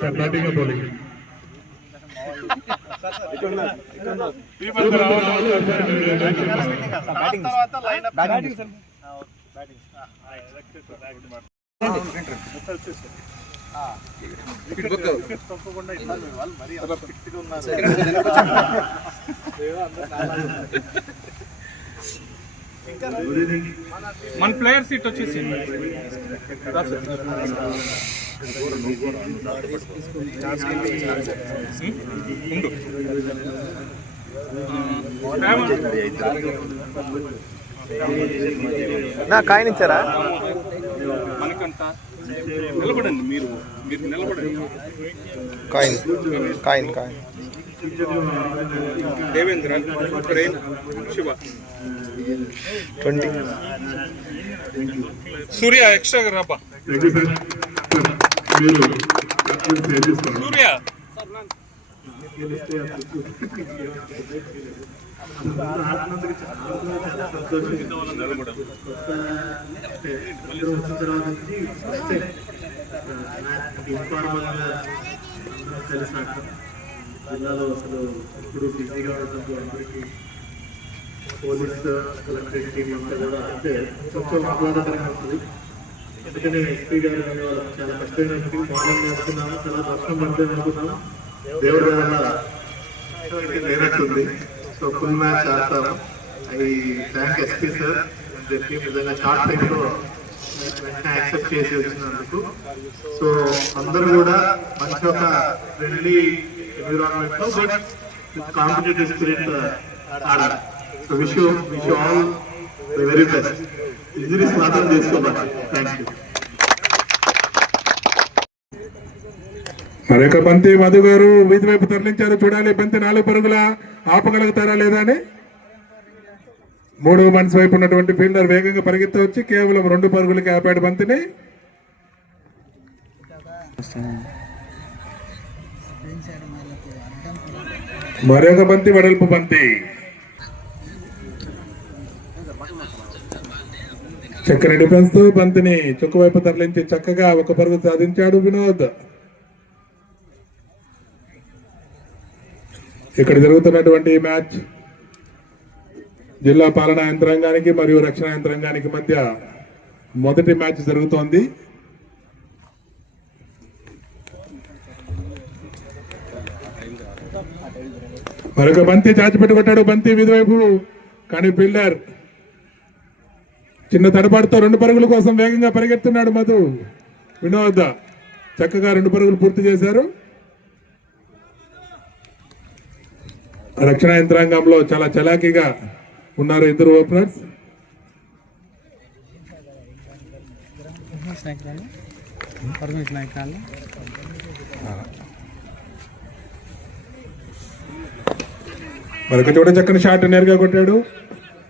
Karnataka bowling మన player seat వచ్చేసి నా కాయిన్ ఇచ్చారా? మనకంట నిలబడండి, మీరు నిలబడండి. Coin coin coin Devendra Shiva 20 సూర్య ఎక్స్ట్రా రాబా సూర్య జిల్లాలో అసలు ఇప్పుడు బిజీగా ఉండడంతో అందరికీ పోలీస్ కలెక్టరేట్ టీం అంతా కూడా అంటే కొంచెం ఆహ్లాదకరంగా ఉంటుంది. అందుకని ఎస్పీ గారు చాలా కష్టమైనప్పటికీ మార్నింగ్ నడుస్తున్నాము, చాలా వర్షం పడితే అనుకున్నాము, దేవుడి వల్ల లేనట్టుంది. సో ఫుల్ మ్యాచ్ ఆడతాము. ఐ థ్యాంక్ ఎస్పీ సార్ అని చెప్పి నిజంగా షార్ట్ టైంలో వెంటనే యాక్సెప్ట్ చేసి వచ్చినందుకు. సో అందరూ కూడా మంచి ఒక ఫ్రెండ్లీ ఎన్విరాన్మెంట్ లో బట్ కాంపిటేటివ్ స్పిరిట్ ఆడాలి. So wish all the very best. Injuries మాత్రం చేసుకోవాలి. Thank you. మరొక బంతి మధు గారు వీధి వైపు తరలించారు. చూడాలి బంతి 4 పరుగుల ఆపగలుగుతారా లేదా అని. 3వ మనసు వైపు ఉన్నటువంటి ఫీల్డర్ వేగంగా పరిగెత్తి వచ్చి కేవలం 2 పరుగులకి ఆపాడు బంతిని. మరొక బంతి వెడల్పు బంతి. చక్కని డిఫెన్స్ తో బంతిని చుక్క వైపు తరలించి చక్కగా 1 పరుగు సాధించాడు వినోద్. ఇక్కడ జరుగుతున్నటువంటి మ్యాచ్ జిల్లా పాలనా యంత్రాంగానికి మరియు రక్షణ యంత్రాంగానికి మధ్య మొదటి మ్యాచ్ జరుగుతోంది. మరొక బంతి చాచిపెట్టి కొట్టాడు. బంతి విధివైపు కానీ ఫీల్డర్ చిన్న తడబాటుతో 2 పరుగుల కోసం వేగంగా పరిగెత్తున్నాడు మధు. వినోద్ చక్కగా 2 పరుగులు పూర్తి చేశారు. రక్షణ యంత్రాంగంలో చాలా చలాకీగా ఉన్నారు ఇద్దరు ఓపెనర్స్. మరొక చోట చక్కని షాట్ నేరుగా కొట్టాడు.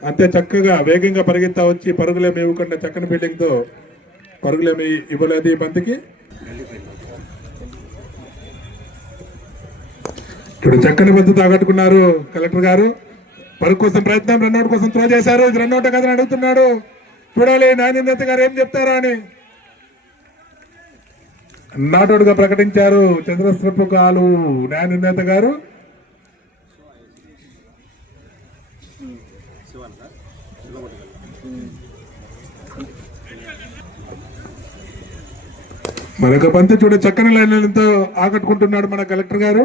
అంతే చక్కగా వేగంగా పరిగెత్తా వచ్చి పరుగులేమి ఇవ్వకుండా చక్కని ఫీల్డింగ్ తో పరుగులేమి ఇవ్వలేదు ఈ బంతికి. ఇప్పుడు చక్కని బంతి తాగట్టుకున్నారు కలెక్టర్ గారు. పరుగు కోసం ప్రయత్నం, రన్అట్ కోసం త్రో చేశారు. ఇది రన్అట్ కదని అడుగుతున్నాడు. చూడాలి నానినేత గారు ఏం చెప్తారా అని. నాట్అవుట్ గా ప్రకటించారు చంద్రస్వరపు కాలు నానినేత గారు. మరొక బంతి చూడ చక్కని లైన్లతో ఆకట్టుకుంటున్నాడు మన కలెక్టర్ గారు.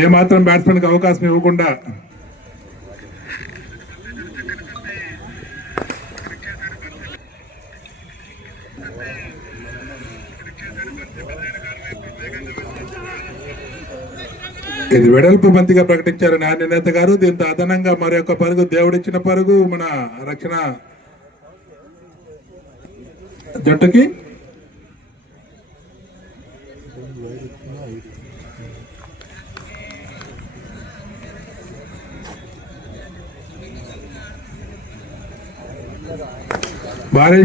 ఏమాత్రం బ్యాట్స్మెన్ కి అవకాశం ఇవ్వకుండా ఇది వెడల్పు బంతిగా ప్రకటించారు నాణ్యనేత గారు. దీంతో అదనంగా మరొక పరుగు, దేవుడిచ్చిన పరుగు మన రక్షణ జట్టుకి. భారీ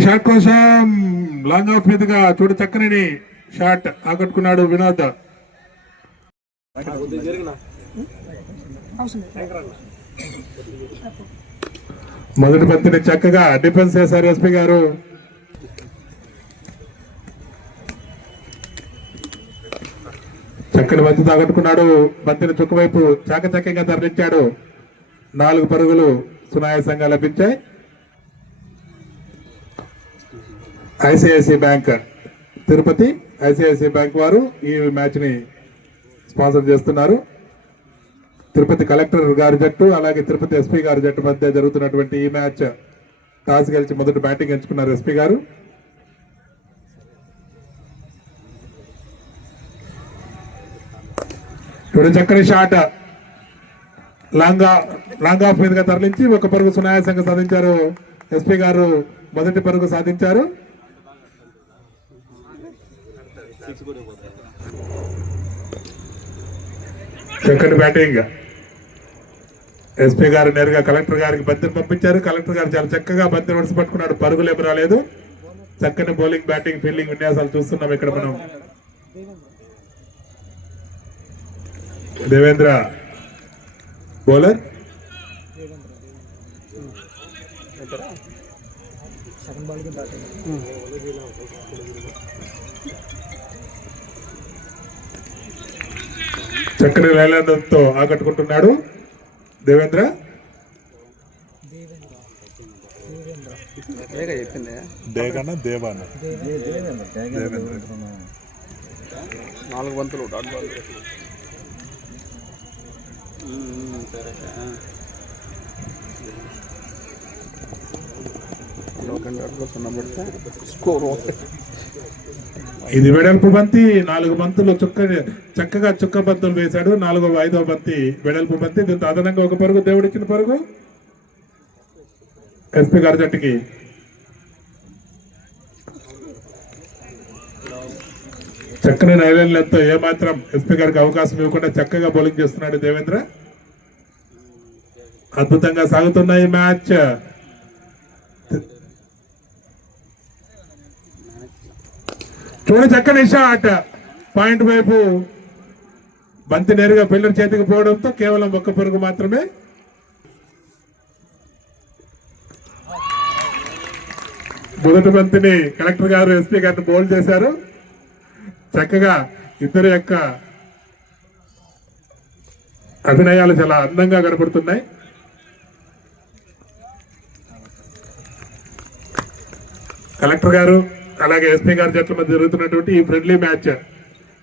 షాట్ కోసం లాంగ్ ఆఫ్ మీదుగా చూడు చక్కని షాట్ ఆకట్టుకున్నాడు వినోద్. మొదటి బంతిని చక్కగా డిఫెన్స్ చేశారు ఎస్పీ గారు. చక్కని బంతి తాగట్టుకున్నాడు. బంతిని చుక్కవైపు చాకచక్యంగా తరలించాడు. 4 పరుగులు సునాయాసంగా లభించాయి. ICICI bank Tirupati, ICICI bank వారు ఈ మ్యాచ్ ని స్పాన్సర్ చేస్తున్నారు. తిరుపతి కలెక్టర్ గారి జట్టు అలాగే తిరుపతి ఎస్పీ గారి జట్టు మధ్య జరుగుతున్నటువంటి ఈ మ్యాచ్ టాస్ గెలిచి మొదటి బ్యాటింగ్ ఎంచుకున్నారు ఎస్పీ గారు. ఇప్పుడు చక్కని షాట్ లాంగ్ ఆఫ్ మీదుగా తరలించి 1 పరుగు సునాయాసంగా సాధించారు ఎస్పీ గారు. మొదటి పరుగు సాధించారు. చక్కటి బ్యాటింగ్ ఎస్పీ గారు నేరుగా కలెక్టర్ గారికి బంతిని పంపించారు. కలెక్టర్ గారు చాలా చక్కగా బంతిని వరుస పట్టుకున్నాడు. పరుగులు ఏమి రాలేదు. చక్కని బౌలింగ్, బ్యాటింగ్, ఫీల్డింగ్ విన్యాసాలు చూస్తున్నాం ఇక్కడ మనం. దేవేంద్ర బౌలర్, చక్కని లైలాండంతో ఆకట్టుకుంటున్నాడు దేవేంద్ర. దేగన దేవాన 4 బంతులు డాట్ బాల్. ఇది వెడల్పు బంతి. 4 బంతులు చక్కగా చుక్క బంతులు వేశాడు. 4వ 5వ బంతి వెడల్పు బంతి. దీంతో అదనంగా 1 పరుగు దేవుడిచ్చిన పరుగు ఎస్పీ గారి జట్టుకి. చక్కని నైలెన్లతో ఏమాత్రం ఎస్పీ గారికి అవకాశం ఇవ్వకుండా చక్కగా బౌలింగ్ చేస్తున్నాడు దేవేంద్ర. అద్భుతంగా సాగుతున్న ఈ మ్యాచ్. చూడ చక్కని షాట్ పాయింట్ వైపు బంతి నేరుగా ఫీల్డర్ చేతికి పోవడంతో కేవలం 1 పరుగు మాత్రమే. మొదటి బంతిని కలెక్టర్ గారు ఎస్పీ గారిని బౌల్ చేశారు. చక్కగా ఇద్దరి యొక్క అభినయాలు చాలా అందంగా కనపడుతున్నాయి. కలెక్టర్ గారు అలాగే ఎస్పీ గారి జట్ల మధ్య జరుగుతున్నటువంటి ఈ ఫ్రెండ్లీ మ్యాచ్,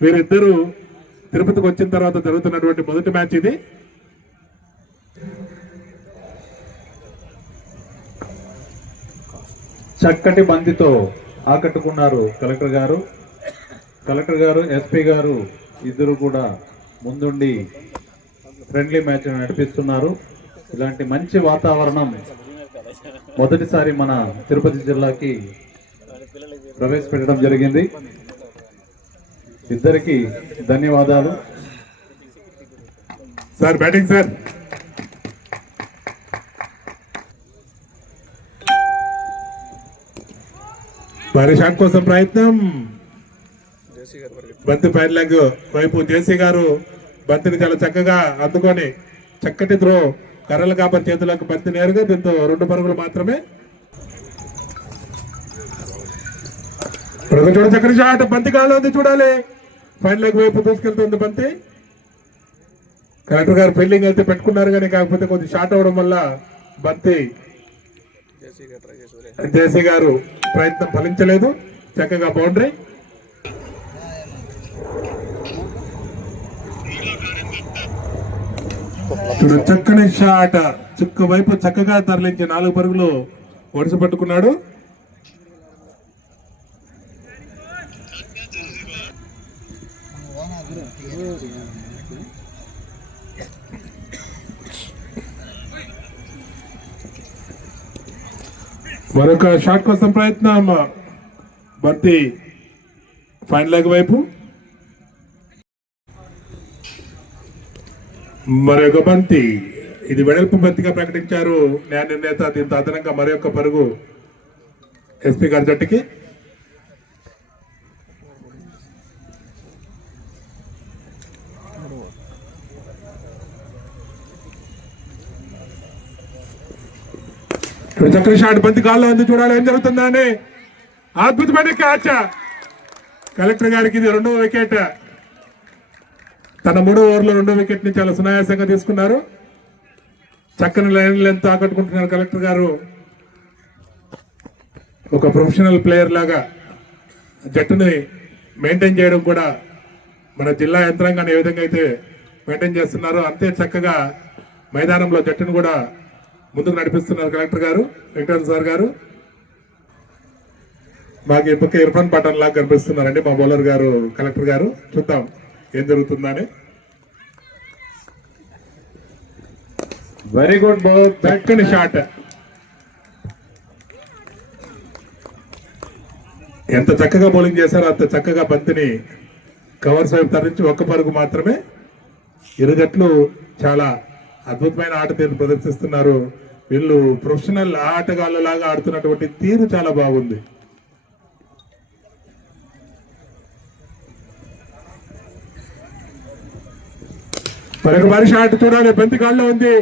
వీరిద్దరూ తిరుపతికి వచ్చిన తర్వాత జరుగుతున్నటువంటి మొదటి మ్యాచ్ ఇది. చక్కటి బంతితో ఆకట్టుకున్నారు కలెక్టర్ గారు. కలెక్టర్ గారు, ఎస్పీ గారు ఇద్దరు కూడా ముందుండి ఫ్రెండ్లీ మ్యాచ్ నడిపిస్తున్నారు. ఇలాంటి మంచి వాతావరణం మొదటిసారి మన తిరుపతి జిల్లాకి ప్రవేశపెట్టడం జరిగింది. ఇద్దరికి ధన్యవాదాలు. Sir batting sir. భారీ షాట్ కోసం ప్రయత్నం. బంతి పైన లెగ్ వైపు జేసీ గారు బంతిని చాలా చక్కగా అందుకొని చక్కటి త్రో, కర్రల కాపర్ చేతులకు బంతి నేరుగా. దీంతో 2 పరుగులు మాత్రమే. చూడ చక్కటి షాట్. బంతి గాల్లో ఉంది, చూడాలి. పైన లెగ్ వైపు దూసుకెళ్తుంది బంతి. కలెక్టర్ గారు ఫీల్డింగ్ అయితే పెట్టుకున్నారు కానీ కాకపోతే కొంచెం షార్ట్ అవడం వల్ల బంతి జేసీ గారు ప్రయత్నం ఫలించలేదు. చక్కగా బౌండరీ. చూడు చక్కని షాట్. చుక్క వైపు చక్కగా తరలించి 4 పరుగులు ఒడిసి పట్టుకున్నాడు. మరొక షాట్ కోసం ప్రయత్నం. బంతి ఫైన్ లెగ్ వైపు మరొక బంతి, ఇది వెడల్పు బంతిగా ప్రకటించారు న్యాయ నిర్ణేత. దీంతో అదనంగా మరొక పరుగు ఎస్పీ గారి జట్టుకి. చక్కని షాట్, బంతి గాల్లో ఉంది, చూడాలి ఏం జరుగుతుందా అని. అద్భుతమైన క్యాచ్. కలెక్టర్ గారికి ఇది 2వ వికెట్. తన 3వ ఓవర్లో 2వ వికెట్ ని చాలా సునాయాసంగా తీసుకున్నారు. చక్కని లైన్ లెంత్ ఆకట్టుకుంటున్నారు కలెక్టర్ గారు. ఒక ప్రొఫెషనల్ ప్లేయర్ లాగా జట్టుని మెయింటైన్ చేయడం కూడా మన జిల్లా యంత్రాంగాన్ని ఏ విధంగా అయితే మెయింటైన్ చేస్తున్నారో అంతే చక్కగా మైదానంలో జట్టును కూడా ముందుకు నడిపిస్తున్నారు కలెక్టర్ గారు, వెంకటేశ్వర సార్ గారు. మాకు ఈ పక్క ఇర్ఫాన్ పఠాన్ లాగా కనిపిస్తున్నారండి మా బౌలర్ గారు, కలెక్టర్ గారు. చూద్దాం ఏం జరుగుతుందని. వెరీ గుడ్ బాల్, చక్కని షాట్. ఎంత చక్కగా బౌలింగ్ చేశారో అంత చక్కగా బంతిని కవర్స్ వైపు తరలించి 1 పరుగు మాత్రమే. ఇరు జట్లు చాలా అద్భుతమైన ఆట తీరు ప్రదర్శిస్తున్నారు. వీళ్ళు ప్రొఫెషనల్ ఆటగాళ్ళ లాగా ఆడుతున్నటువంటి తీరు చాలా బాగుంది. మరొక భారీ షాట్ చూడాలి, బంతి గాల్లో ఉంది,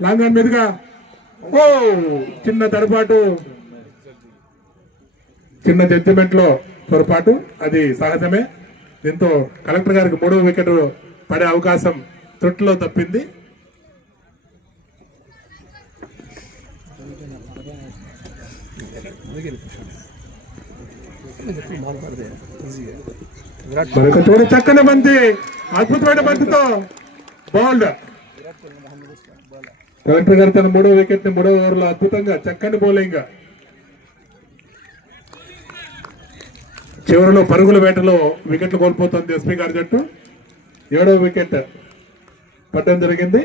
లాంగ్ ఆన్ మీదుగా. ఓ చిన్న తడపాటు, చిన్న జడ్జిమెంట్ లో పొరపాటు, అది సహజమే. దీంతో కలెక్టర్ గారికి 3వ వికెట్ పడే అవకాశం త్రుట్లో తప్పింది. మరొక చూడ చక్కని బంతి, అద్భుతమైన బంతితో బౌల్డ్. కలెక్టర్ గారు తన 3వ వికెట్ ని 3వ ఓవర్లో అద్భుతంగా చక్కని బౌలింగ్. చివరిలో పరుగుల వేటలో వికెట్లు కోల్పోతుంది ఎస్పీ గారి జట్టు. 7వ వికెట్ పట్టడం జరిగింది.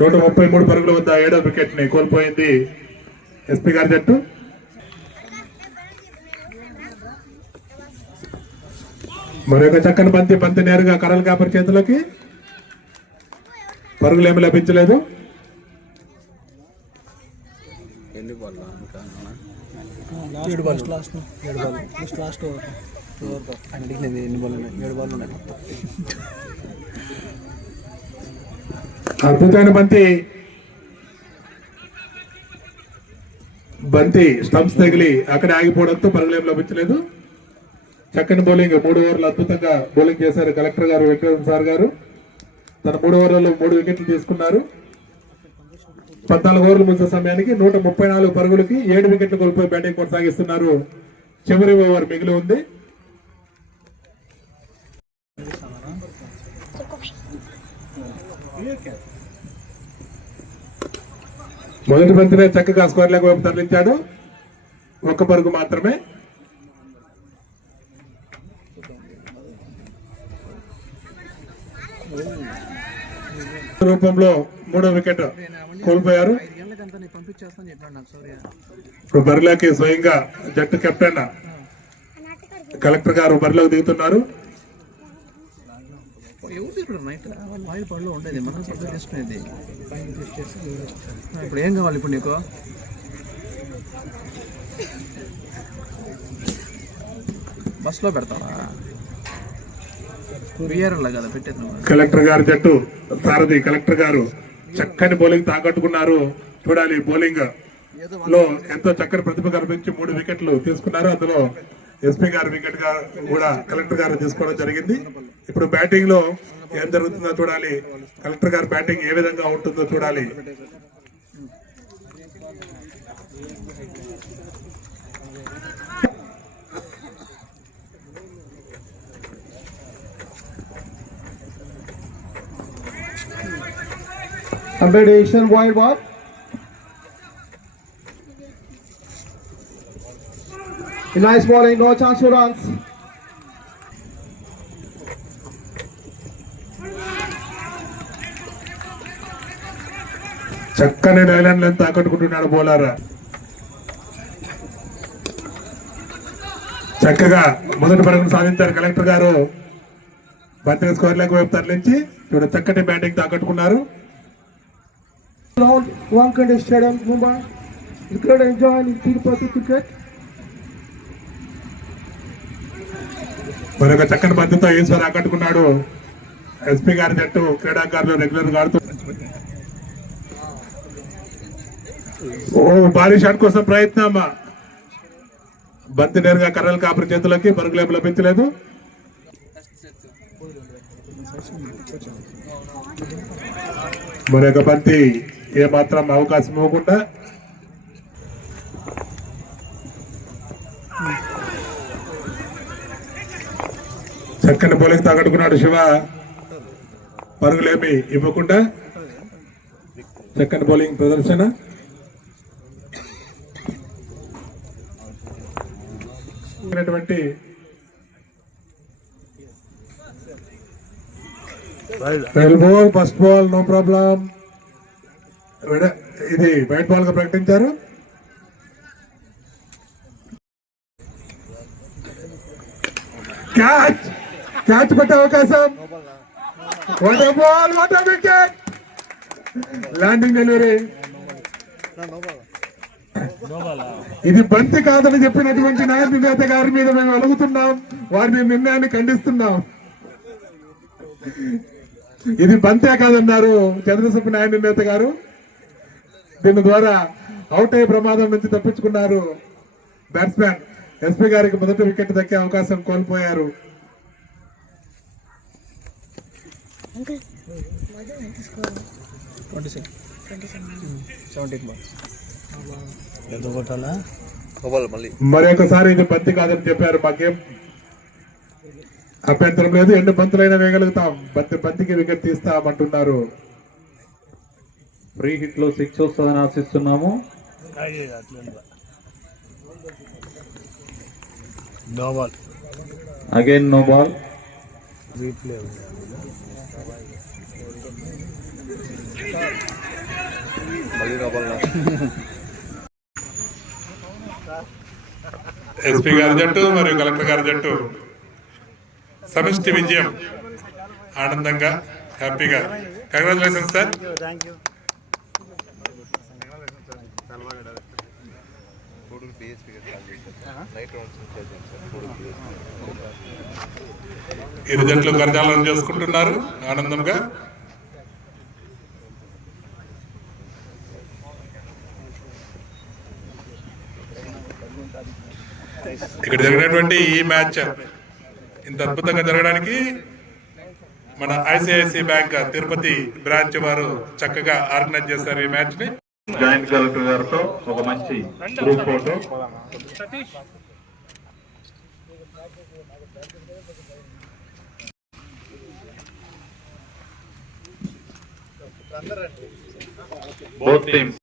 133 పరుగుల వద్ద 7వ వికెట్ ని కోల్పోయింది ఎస్పీ గారి జట్టు. మరొక చక్కని బంతి నేరుగా కరల్ కాపర్ చేతులకి. పరుగులు ఏమి లభించలేదు. అద్భుతమైన బంతి స్టంప్స్ తగిలి అక్కడే ఆగిపోవడంతో పరుగులేం లభించలేదు. చక్కని బౌలింగ్, 3 ఓవర్లు అద్భుతంగా బౌలింగ్ చేశారు కలెక్టర్ గారు, వెంకటేశ్వర సార్ గారు. తన 3 ఓవర్లలో 3 వికెట్లు తీసుకున్నారు. 14 ఓవర్లు ముగిసే సమయానికి 134 పరుగులకి 7 వికెట్లు కోల్పోయి బ్యాటింగ్ కొనసాగిస్తున్నారు. చివరి ఓవర్ మిగిలి ఉంది. మొదటి బంతినే చక్కగా స్కోర్ లేక వైపు తరలించాడు. 1 పరుగు మాత్రమే. రూపంలో 3వ వికెట్ కోల్పోయారు. ఇప్పుడు బరిలోకి స్వయంగా జట్టు కెప్టెన్ కలెక్టర్ గారు బరిలోకి దిగుతున్నారు. ఇప్పుడు ఏం కావాలి ఇప్పుడు నీకు? బస్సులో పెడతావా? కదా పెట్టేది. కలెక్టర్ గారు జట్టు సారథి కలెక్టర్ గారు చక్కని బౌలింగ్ తాకట్టుకున్నారు. చూడాలి, బౌలింగ్ లో ఎంతో చక్కని ప్రతిభ కనిపించి 3 వికెట్లు తీసుకున్నారు. అందులో ఎస్పీ గారి వికెట్ కూడా కలెక్టర్ గారు తీసుకోవడం జరిగింది. ఇప్పుడు బ్యాటింగ్ లో ఏం జరుగుతుందో చూడాలి. కలెక్టర్ గారి బ్యాటింగ్ ఏ విధంగా ఉంటుందో చూడాలి. Competition wide ball. Nice bowling, no chance to runs. చక్కని డైలాండ్ లెంత్ తాకట్టుకుంటున్నాడు బౌలర్. చక్కగా మొదటి పరుగును సాధించారు కలెక్టర్ గారు. బంతిని స్కోర్ లెక్క వైపు తరలించి చూడ చక్కటి బ్యాటింగ్ తో ఆకట్టుకున్నారు. Round Wankhede Stadium, Mumbai. The crowd enjoying Tirupati cricket. మరొక చక్కని బంతితో ఈశ్వర్ ఆకట్టుకున్నాడు. ఎస్పీ గారి జట్టు క్రీడాకారులు రెగ్యులర్ గా ఆడుతూ భారీ షాట్ కోసం ప్రయత్నం. బంతి నేరుగా కర్రల కాపురి చేతులకి, పరుగులేపు లభించలేదు. మరొక బంతి ఏమాత్రం అవకాశం ఇవ్వకుండా చక్కని బౌలింగ్ తాగట్టుకున్నాడు శివ. పరుగులేమి ఇవ్వకుండా చక్కని బౌలింగ్ ప్రదర్శన. First ball no problem. ఇది వైట్ బాల్ గా ప్రకటించారు. క్యాచ్ పెట్టే అవకాశం. What a ball, what a wicket, landing delivery. ఇది బంతి కాదని చెప్పినటువంటి న్యాయ నిర్ణేత గారి మీద మేము అడుగుతున్నాం, వారి నిర్ణయాన్ని ఖండిస్తున్నాం. ఇది బంతే కాదన్నారు చంద్రశేఖర్ న్యాయ నిర్ణేత గారు. దీని ద్వారా అవుట్ అయ్యే ప్రమాదం నుంచి తప్పించుకున్నారు బ్యాట్స్మెన్. ఎస్పీ గారికి మొదటి వికెట్ దక్కే అవకాశం కోల్పోయారు. మరొకసారి ఇది బంతి కాదని చెప్పారు. మాకేం అభ్యంతరం లేదు, ఎన్ని బంతులైనా వేయగలుగుతాం, బంతికి వికెట్ తీస్తామంటున్నారు. ఫ్రీ హిట్ లో 6 వస్తుందని ఆశిస్తున్నాము. Again no ball. ఎస్పీ గారి జట్టు మరియు కలెక్టర్ గారి జట్టు సమిష్టి విజయం. ఆనందంగా, హ్యాపీగా. Congratulations sir. ఇరు జట్లు కరజాలను చేసుకుంటున్నారు ఆనందంగా. ఇక్కడ జరిగినటువంటి ఈ మ్యాచ్ ఇంత అద్భుతంగా జరగడానికి మన ఐసిఐసిఐ బ్యాంక్ తిరుపతి బ్రాంచ్ వారు చక్కగా ఆర్గనైజ్ చేస్తారు ఈ మ్యాచ్ ని. జాయింట్ కలెక్టర్ గారితో ఒక మంచి గ్రూప్ ఫోటో. Both teams.